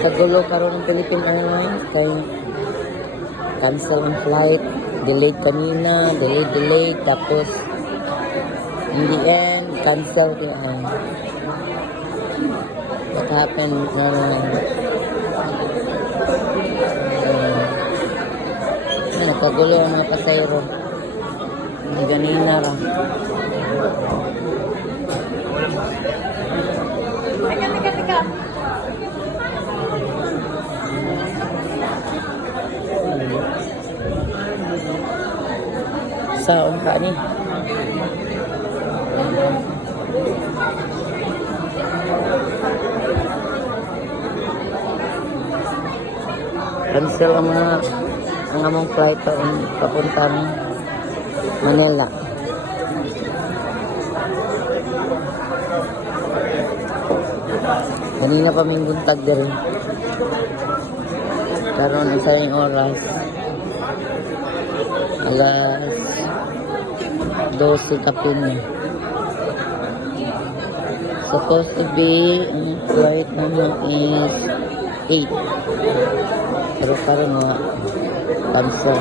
Kagulo karon ng Philippine Airlines kay cancel ang flight, delayed kanina, delayed, tapos in the end, cancel kaya. What happened? Nagkagulo ang mga pasayro. Ganina ra. Teka. Saon ka ni? Cancel ang among flight papunta ng Manila. Kanina pa may buntag din. Karon isa yung oras. Alas 12 kapin. Supposed to be flight naman is 8. Pero parang cancel.